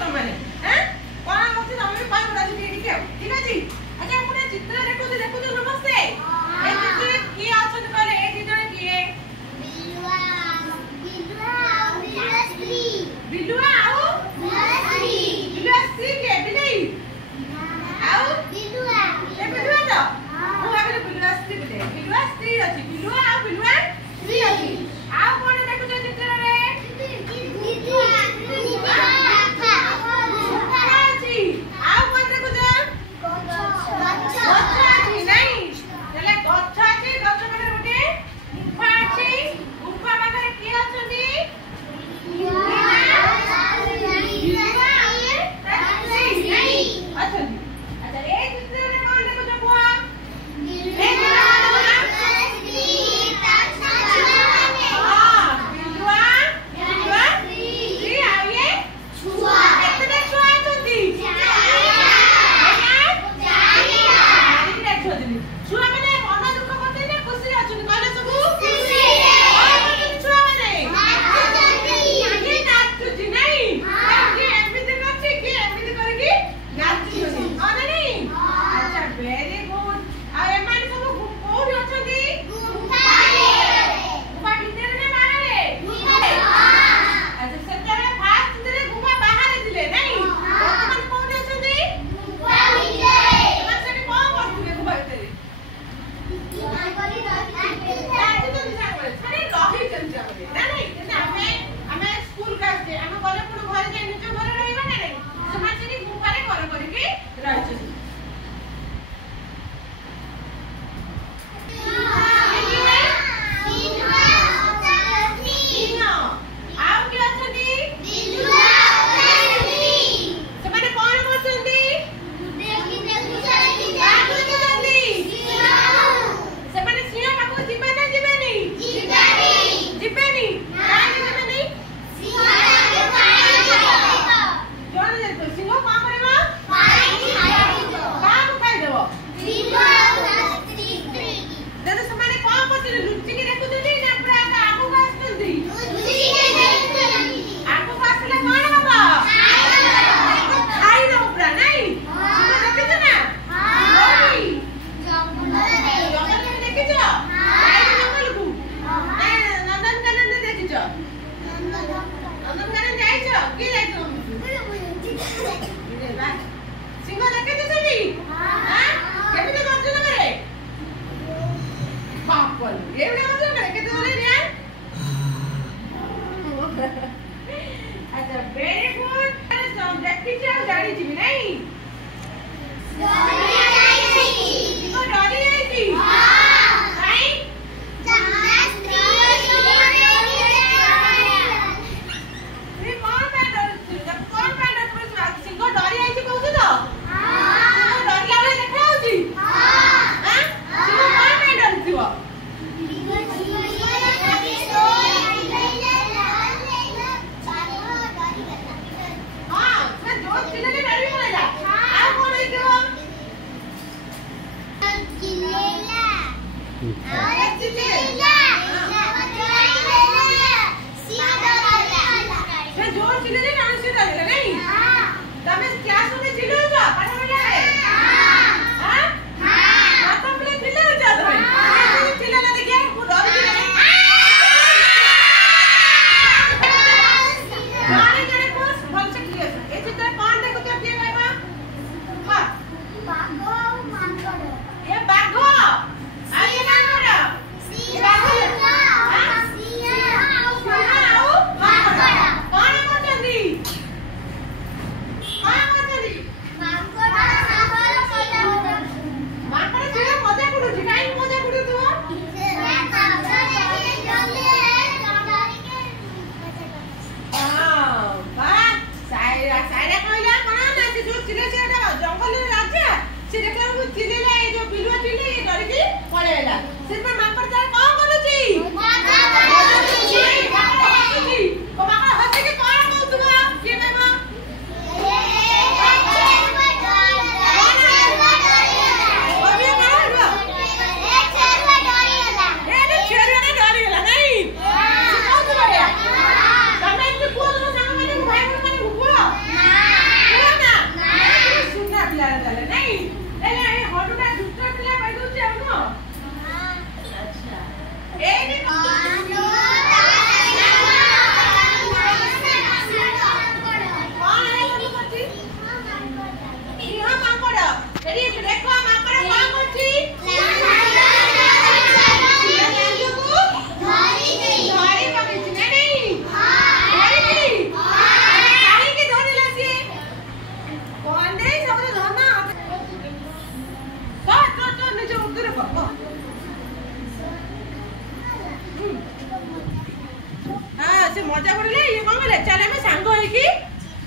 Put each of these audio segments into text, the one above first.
तुमने हैं कोन होछि तमे भी कहबो राजू के ठीक है ठीक है जी अच्छा पुणे चित्र देखो नमस्ते ए चित्र की आछन कहले ए चित्र की है बिलुआ आओ बिलुआ स्त्री के बिलाई आओ बिलुआ ए बिलुआ तो मु आगे बिलुआ स्त्री अछि बिलुआ आ बिलुआ स्त्री अछि आओ कोन देखु जे चित्र रे आओ कोन देखु जे गच्छ अछि नहीं तले गच्छ अछि गच्छ पाखरे गोटे गुफा अछि गुफा पाखरे की अछथि अच्छा वेरी गुड देखि जाओ गाड़ी जी नहीं को डरी आई थी हां नहीं ये कौन पैंडर तुम सिंह डरी आई थी कहू तो हां डरी आले देखा होची हां सिंह कौन पैंडर थिवो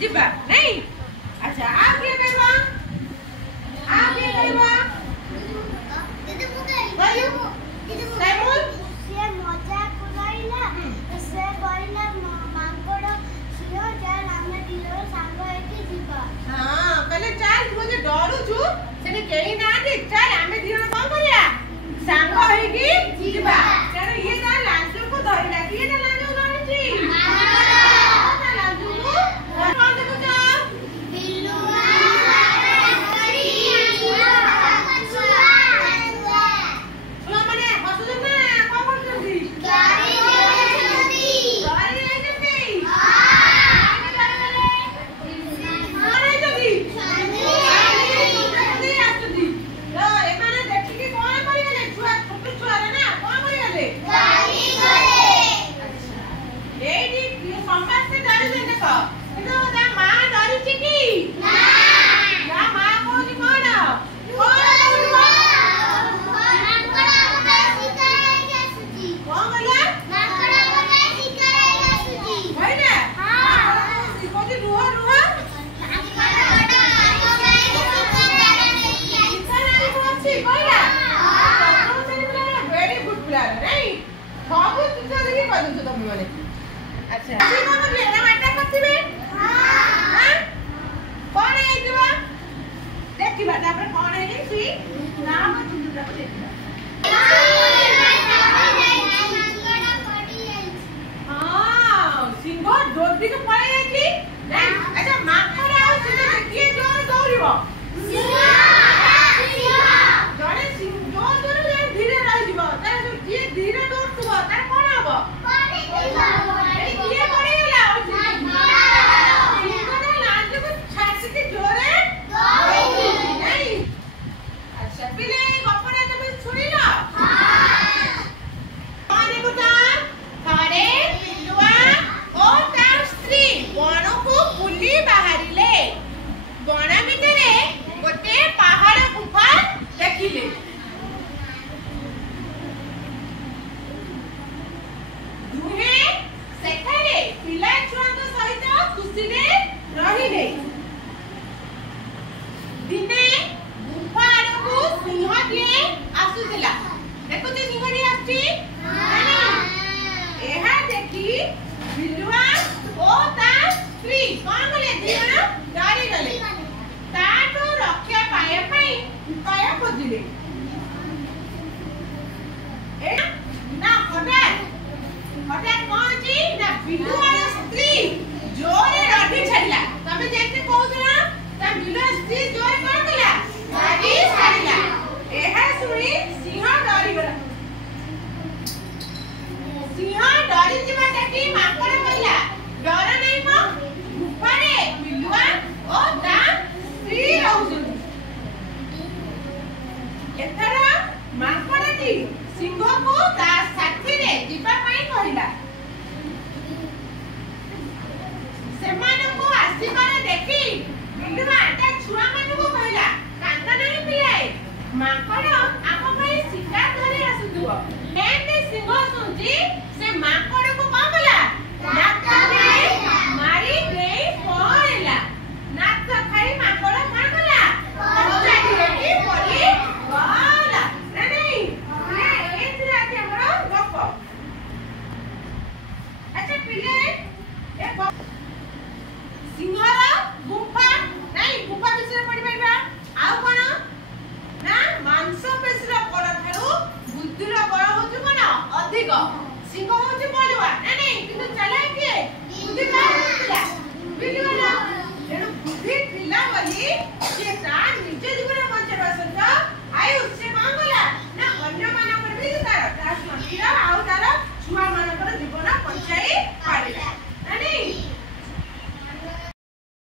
जिबा नहीं अच्छा आप क्या कहबा दीदी साइमन से मजा कराइला से कहला मांगड़ सियो चल हम दिलो सांग हेकी जिबा हां कहले चल तू जे डरू छु सेने केही ना दे चल हमें दिनो कोन करिया सांग हेकी जिबा कारण ये ना लांजू को धरिला किए ना लांजू धरछि हां लांजू को कोन देखो जा बिल्लुआ अच्छा ठीक है मुझे ना माटा करथिबे हां कोन है दिबा देखिबा तापर कोन है सी नाम तुंदुरा को देखिबा हां सिंह जोदी के पळे जाई अच्छा माखरा आ सिंह देखिए जोर दौड़िबो सिंह जड़े सिंह जोर दौड़िबो धीरे रहि जिवो तार जे धीरे दौड़तुबो तार कोन हबो माकड़ आम शिकार धरी आसुव से माकड़